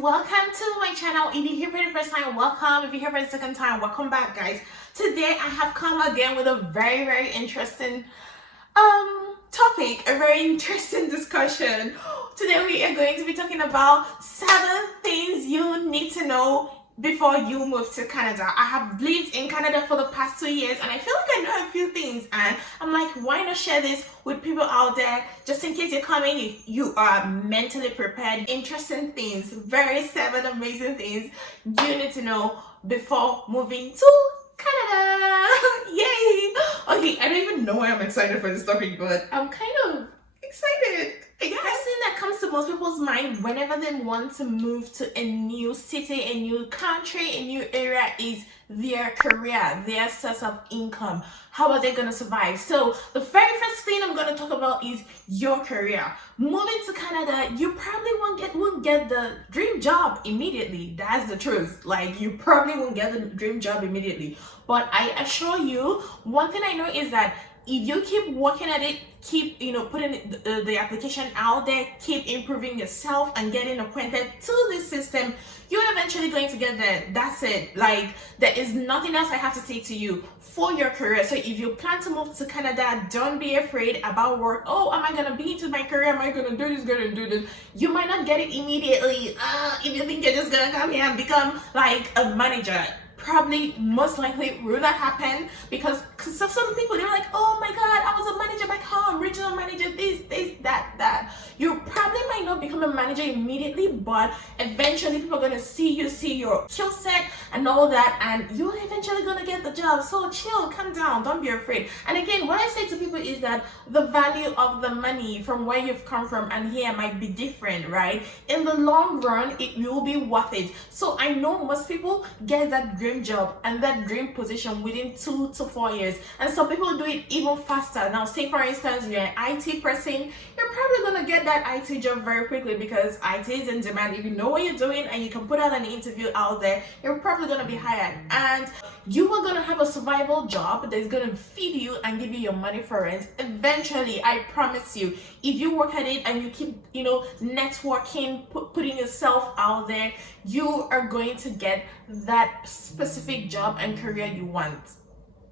welcome to my channel. If you're here for the first time, welcome. If you're here for the second time, welcome back, guys. Today I have come again with a very interesting topic, a very interesting discussion. Today we are going to be talking about 7 things you need to know before you move to Canada. I have lived in Canada for the past 2 years and I feel like I know a few things, and I'm like, why not share this with people out there, just in case you're coming, you are mentally prepared. Interesting things, 7 amazing things you need to know before moving to Canada. Yay! Okay, I don't even know why I'm excited for this topic, but I'm kind of excited. The first thing that comes to most people's mind whenever they want to move to a new city, a new country, a new area is their career, their source of income. How are they going to survive? So the very first thing I'm going to talk about is your career. Moving to Canada, you probably won't get the dream job immediately. That's the truth. Like, you probably won't get the dream job immediately. But I assure you, one thing I know is that if you keep working at it, keep putting the application out there, keep improving yourself and getting acquainted to the system, you're eventually going to get there. That's it. Like, there is nothing else I have to say to you for your career. So if you plan to move to Canada, don't be afraid about work. Oh, am I gonna be into my career? Am I gonna do this? You might not get it immediately. If you think you're just gonna come here and become like a manager, probably most likely will not happen, because some people, they're like, oh my god, I was a manager back home, regional manager, this, that. You probably might not become a manager immediately, but eventually people are going to see your skill set and all that, and you're eventually going to get the job. So chill, calm down, don't be afraid. And again, what I say to people is that the value of the money from where you've come from and here might be different, right? In the long run, it will be worth it. So I know most people get that dream job and that dream position within 2 to 4 years, and some people do it even faster. Now, say for instance you're an IT person, you're probably gonna get that IT job very quickly because IT is in demand. If you know what you're doing and you can put out an interview out there, you're probably gonna be hired, and you are gonna have a survival job that's gonna feed you and give you your money for rent eventually. I promise you, if you work at it and you keep networking, putting yourself out there, you are going to get that specific job and career you want.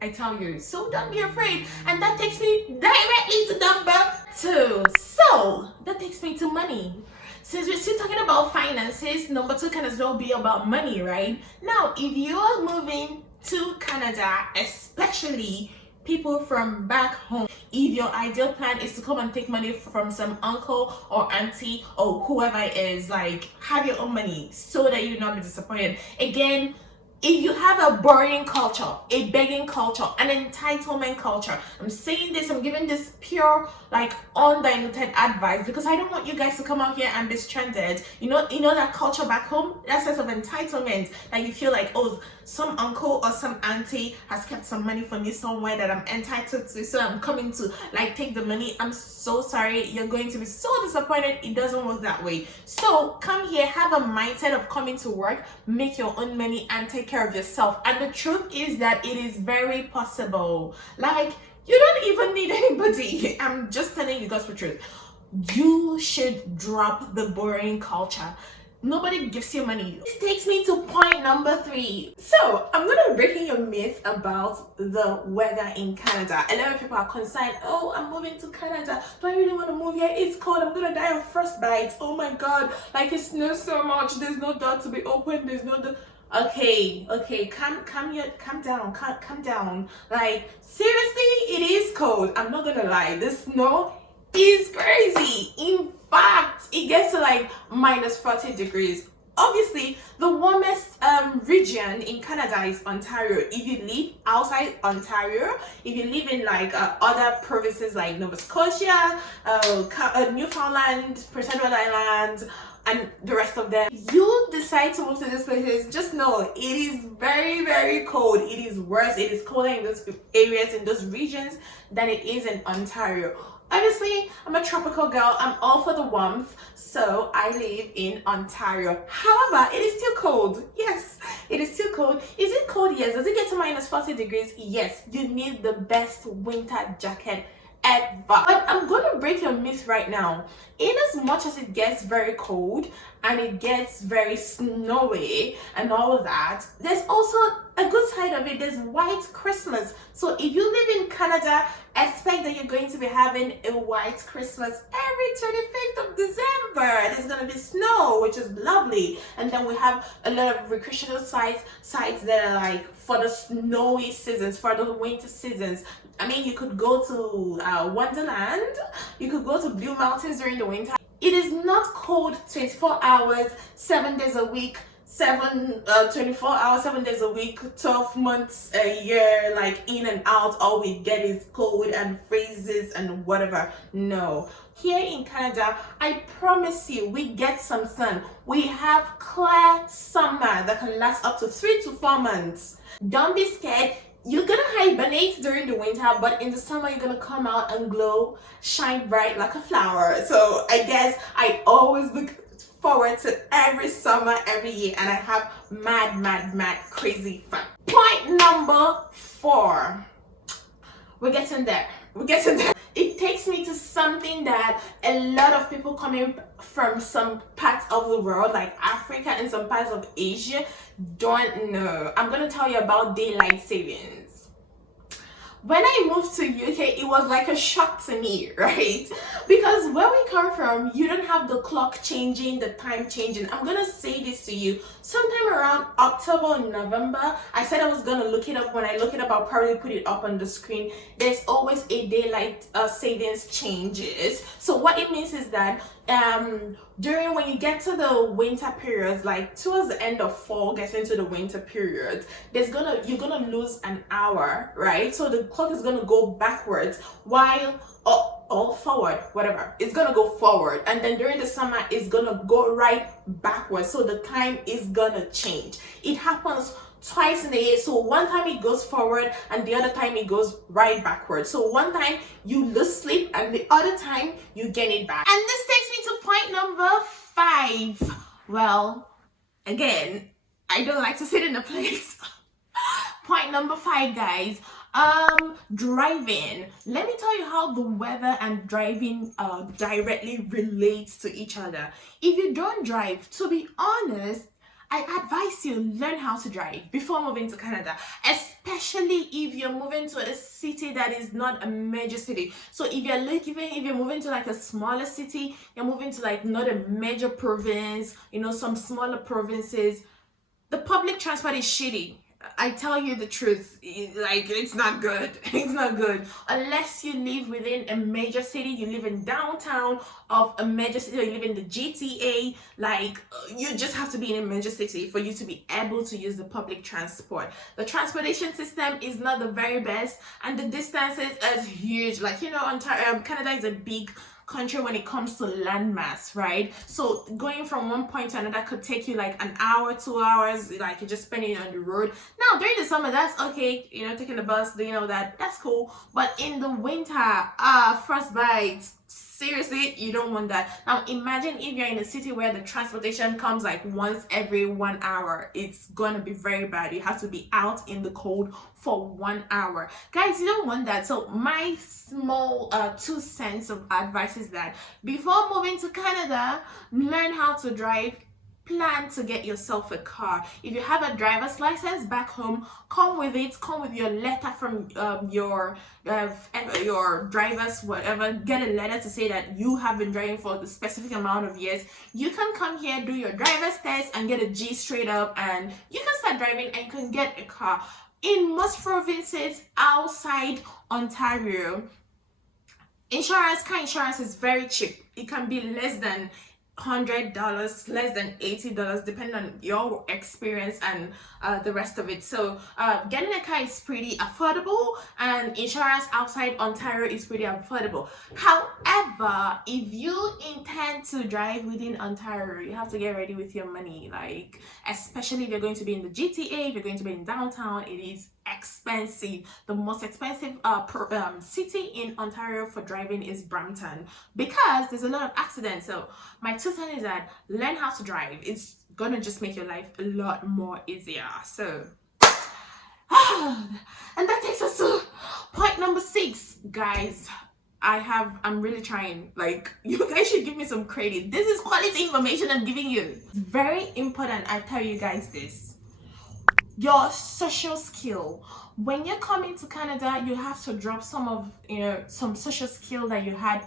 I tell you. So don't be afraid. And that takes me directly to number 2. So that takes me to money. Since we're still talking about finances, number 2 can as well be about money, right? Now, if you're moving to Canada, especially people from back home, if your ideal plan is to come and take money from some uncle or auntie or whoever it is, like, have your own money so that you not be disappointed. Again, if you have a borrowing culture, a begging culture, an entitlement culture, I'm saying this, I'm giving this pure, like, undiluted advice, because I don't want you guys to come out here and be stranded. You know that culture back home, that sense of entitlement, that you feel like, oh, some uncle or some auntie has kept some money for me somewhere that I'm entitled to, so I'm coming to like take the money. I'm so sorry, you're going to be so disappointed. It doesn't work that way. So come here, have a mindset of coming to work, make your own money and take care of yourself. And the truth is that it is very possible. Like, you don't even need anybody. I'm just telling you guys the truth. You should drop the boring culture. Nobody gives you money. This takes me to point number 3. So I'm gonna breaking a myth about the weather in Canada. A lot of people are concerned, oh, I'm moving to Canada, do I really want to move here? It's cold, I'm gonna die of frostbite. Oh my god, like, it snows so much, there's no door to be opened, there's no door. Okay, calm down. Like, seriously, it is cold. I'm not gonna lie, the snow is crazy. In fact, it gets to like minus 40 degrees. Obviously, the warmest region in Canada is Ontario. If you live outside Ontario, if you live in like other provinces like Nova Scotia, Newfoundland, Prince Edward Island, and the rest of them, you decide to move to these places, just know it is very cold. It is worse. It is colder in those areas, in those regions, than it is in Ontario. Obviously, I'm a tropical girl. I'm all for the warmth, so I live in Ontario. However, it is still cold. Yes, it is still cold. Is it cold? Yes. Does it get to minus 40 degrees? Yes. You need the best winter jacket ever. But I'm gonna break your myth right now. In as much as it gets very cold and it gets very snowy and all of that, there's also a good side of it. There's white Christmas. So if you live in Canada, expect that you're going to be having a white Christmas every 25th of December. There's gonna be snow, which is lovely. And then we have a lot of recreational sites that are like for the snowy seasons, for the winter seasons. I mean, you could go to Wonderland, you could go to Blue Mountains during the winter. It is not cold 24 hours, 7 days a week, 24 hours, 7 days a week, 12 months a year, like in and out. All we get is cold and freezes and whatever. No. Here in Canada, I promise you, we get some sun. We have clear summer that can last up to 3 to 4 months. Don't be scared. You're gonna hibernate during the winter, but in the summer you're gonna come out and glow, shine bright like a flower. So I guess I always look forward to every summer, every year, and I have mad crazy fun. Point number 4. We're getting there. It takes me to something that a lot of people coming from some parts of the world, like Africa and some parts of Asia, don't know. I'm gonna tell you about daylight savings. When I moved to UK, it was like a shock to me, right? Because where we come from, you don't have the clock changing, the time changing. I'm gonna say this to you. Sometime around October or November, I said I was gonna look it up. When I look it up, I'll probably put it up on the screen. There's always a daylight savings changes. So what it means is that during when you get to the winter periods, like towards the end of fall, getting to the winter period, you're gonna lose an hour, right? So the clock is gonna go backwards while or forward, whatever. It's gonna go forward, and then during the summer it's gonna go right backwards. So the time is gonna change. It happens twice in a year. So one time it goes forward and the other time it goes right backwards. So one time you lose sleep and the other time you gain it back. And this takes me to point number 5. Well, again, I don't like to sit in a place. Point number 5, guys. Driving. Let me tell you how the weather and driving directly relates to each other. If you don't drive, to be honest, I advise you learn how to drive before moving to Canada, especially if you're moving to a city that is not a major city. So if you're moving to like a smaller city, you're moving to like not a major province, some smaller provinces, the public transport is shitty. I tell you the truth, it's not good. It's not good. Unless you live within a major city, you live in downtown of a major city, or you live in the GTA, you just have to be in a major city for you to be able to use the public transport. The transportation system is not the very best, and the distances is huge. Ontario, Canada is a big country when it comes to landmass, right? So going from one point to another could take you like an hour, 2 hours, you're just spending it on the road. Now during the summer, that's okay, taking the bus, doing all that, that's cool. But in the winter, frostbite, seriously, you don't want that. Now imagine if you're in a city where the transportation comes like once every 1 hour. It's gonna be very bad. You have to be out in the cold for 1 hour. Guys, you don't want that. So my small 2 cents of advice is that before moving to Canada, learn how to drive. Plan to get yourself a car. If you have a driver's license back home, come with your letter from your driver's whatever. Get a letter to say that you have been driving for the specific amount of years. You can come here, do your driver's test, and get a G straight up, and you can start driving and you can get a car. In most provinces outside Ontario, car insurance is very cheap. It can be less than $100, less than $80, depending on your experience and the rest of it. So getting a car is pretty affordable, and insurance outside Ontario is pretty affordable. However, if you intend to drive within Ontario, you have to get ready with your money, especially if you're going to be in the GTA, if you're going to be in downtown, it is expensive. The most expensive city in Ontario for driving is Brampton, because there's a lot of accidents. So my 2 cents is that learn how to drive. It's gonna just make your life a lot more easier. So and that takes us to point number 6, guys. I'm really trying. Like, you guys should give me some credit. This is quality information I'm giving you. It's very important. I tell you guys this. Your social skill. When you're coming to Canada, you have to drop some of, some social skill that you had,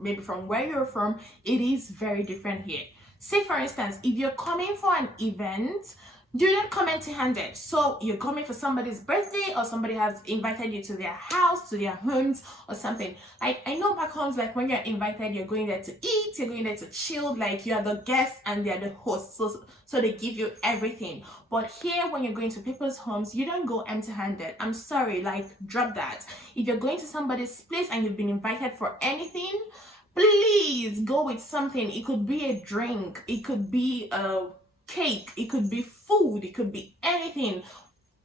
maybe from where you're from. It is very different here. Say for instance, if you're coming for an event, you don't come empty-handed. So you're coming for somebody's birthday, or somebody has invited you to their house, to their homes, or something. Like, I know back homes, like when you're invited, you're going there to eat, you're going there to chill, like you are the guest and they're the host. So they give you everything. But here, when you're going to people's homes, you don't go empty-handed. I'm sorry, like, drop that. If you're going to somebody's place and you've been invited for anything, please go with something. It could be a drink, it could be a cake, it could be food, it could be anything,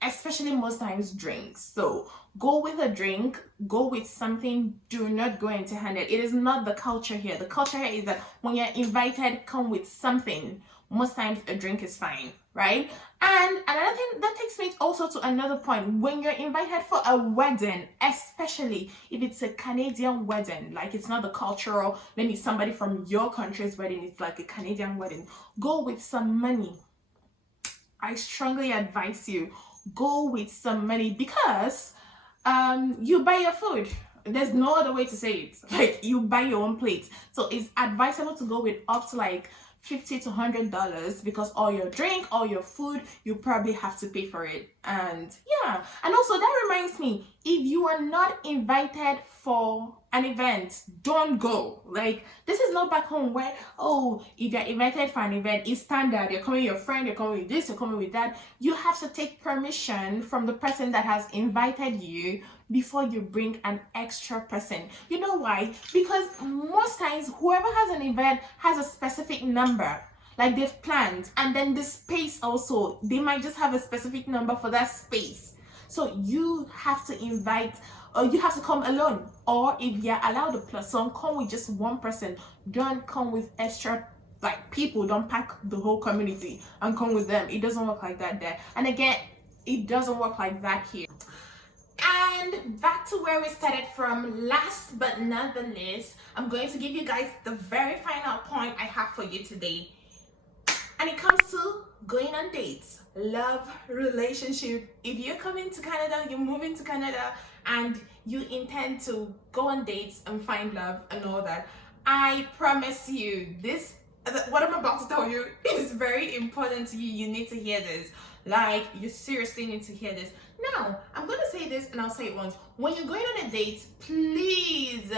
especially most times drinks. So go with a drink, go with something. Do not go empty-handed. It is not the culture here. The culture here is that when you're invited, come with something. Most times a drink is fine, right? And another thing that takes me also to another point. When you're invited for a wedding, especially if it's a Canadian wedding, like it's not the cultural, maybe somebody from your country's wedding, it's like a Canadian wedding, go with some money. I strongly advise you, go with some money, because you buy your food. There's no other way to say it. Like, you buy your own plate. So it's advisable to go with up to like $50 to $100, because all your drink, all your food, you probably have to pay for it. And yeah, and also that reminds me, if you are not invited for an event, don't go. Like, this is not back home where, oh, if you're invited for an event, it's standard. You're coming with your friend, you're coming with this, you're coming with that. You have to take permission from the person that has invited you before you bring an extra person. You know why? Because most times whoever has an event has a specific number, like they've planned, and then the space also, they might just have a specific number for that space. So you have to invite, or you have to come alone, or if you're allowed a person, come with just one person. Don't come with extra like people. Don't pack the whole community and come with them. It doesn't work like that there. And again, it doesn't work like that here. And back to where we started from, last but not the least, I'm going to give you guys the very final point I have for you today. And it comes to going on dates, love, relationship. If you're coming to Canada, you're moving to Canada, and you intend to go on dates and find love and all that, I promise you, what I'm about to tell you is very important to you. You need to hear this. Like, you seriously need to hear this. Now, I'm going to say this and I'll say it once. When you're going on a date, please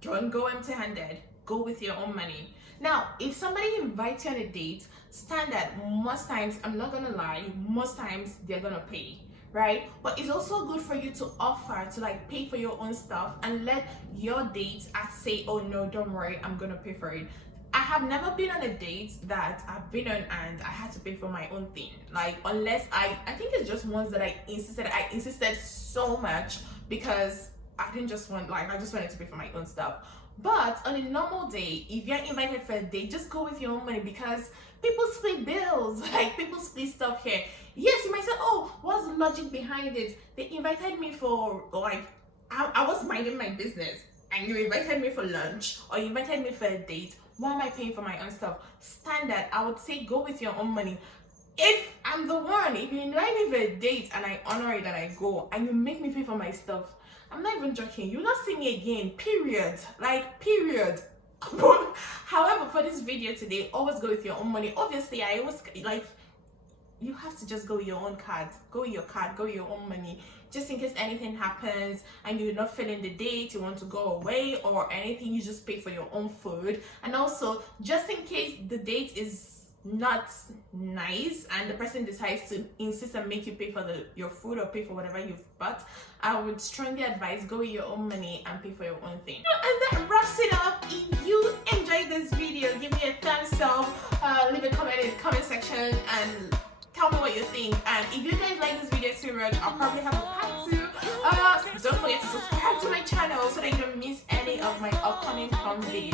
don't go empty-handed. Go with your own money. Now, if somebody invites you on a date, standard, most times, I'm not going to lie, most times they're going to pay, right? But it's also good for you to offer to like pay for your own stuff and let your date say, oh no, don't worry, I'm going to pay for it. I have never been on a date that I've been on and I had to pay for my own thing. Like, unless I think it's just ones that I insisted so much because I didn't just want, like, I just wanted to pay for my own stuff. But on a normal day, if you're invited for a date, just go with your own money, because people split bills, like people split stuff here. Yes, you might say, oh, what's the logic behind it? They invited me for, like, I was minding my business and you invited me for lunch, or you invited me for a date. Why am I paying for my own stuff? Standard, I would say go with your own money. If I'm the one, if you invite me for a date and I honor it and I go, and you make me pay for my stuff, I'm not even joking. You'll not see me again, period. Like, period. However, for this video today, always go with your own money. Obviously, I always, like, you have to just go with your own card. Go with your card, go with your own money. Just in case anything happens and you're not feeling the date, you want to go away or anything, you just pay for your own food. And also, just in case the date is not nice and the person decides to insist and make you pay for your food or pay for whatever you've bought, I would strongly advise go with your own money and pay for your own thing. And that wraps it up. If you enjoyed this video, give me a thumbs up, leave a comment in the comment section and tell me what you think. And if you guys like this video too much, I'll probably have a part 2. Don't forget to subscribe to my channel so that you don't miss any of my upcoming fun videos.